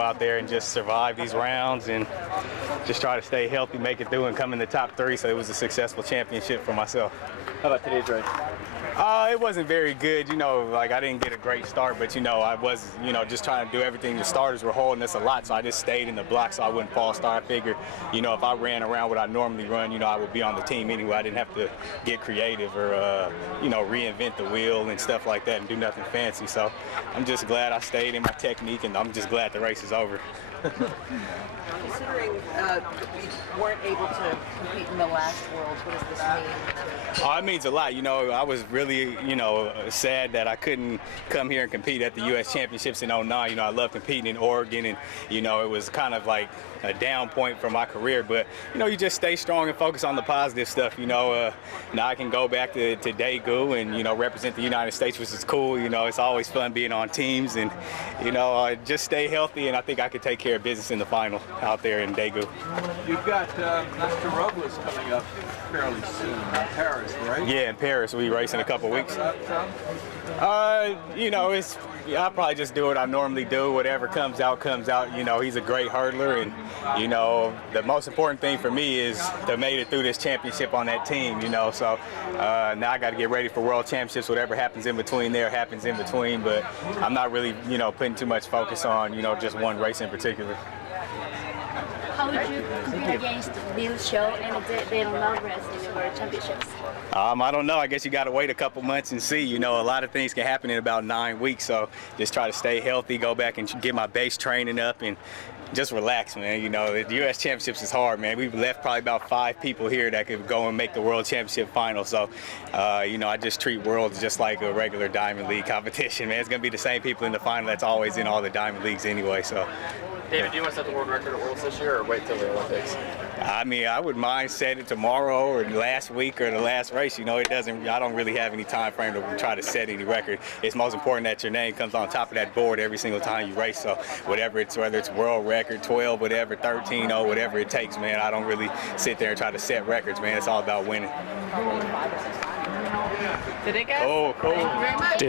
go out there and just survive these rounds and just try to stay healthy, make it through, and come in the top 3. So it was a successful championship for myself. How about today's race? It wasn't very good, like I didn't get a great start, but I was, just trying to do everything. The starters were holding us a lot, so I just stayed in the block so I wouldn't false start. I figured, if I ran around what I normally run, I would be on the team anyway. I didn't have to get creative or, reinvent the wheel and stuff like that and do nothing fancy. So I'm just glad I stayed in my technique, and I'm just glad the race is over. Considering we weren't able to compete in the last Worlds, what does this mean? Oh, it means a lot. I was really, sad that I couldn't come here and compete at the U.S. Championships in '09. I love competing in Oregon, and, it was kind of like a down point for my career. But, you just stay strong and focus on the positive stuff. Now I can go back to Daegu and, represent the United States, which is cool. It's always fun being on teams, and, just stay healthy, and I think I could take care of business in the final out there in Daegu. You've got Mr. Robles coming up fairly soon in Paris, right? Yeah, in Paris. We race in a couple weeks. I'll probably just do what I normally do. Whatever comes out, comes out. He's a great hurdler, and, the most important thing for me is to make it through this championship on that team, So now I got to get ready for World Championships. Whatever happens in between there happens in between, but I'm not really, putting too much focus on, just one race in particular. How would you compete against Bill Show and Dale Alvarez in the World Championships? I don't know. I guess you got to wait a couple months and see. A lot of things can happen in about 9 weeks, so just try to stay healthy, go back and get my base training up, and just relax, man. The U.S. Championships is hard, man. We've left probably about 5 people here that could go and make the World Championship final. So, I just treat Worlds just like a regular Diamond League competition, man. It's going to be the same people in the final that's always in all the Diamond Leagues anyway. So, David, do you want to set the world record at Worlds this year, or wait till the Olympics? I wouldn't mind setting it tomorrow or last week or the last race. I don't really have any time frame to try to set any record. It's most important that your name comes on top of that board every single time you race. So whether it's world record, 12, whatever, 13, whatever it takes, man. I don't really sit there and try to set records, man. It's all about winning. Did it, guys? Oh, cool. Thank you very much. David.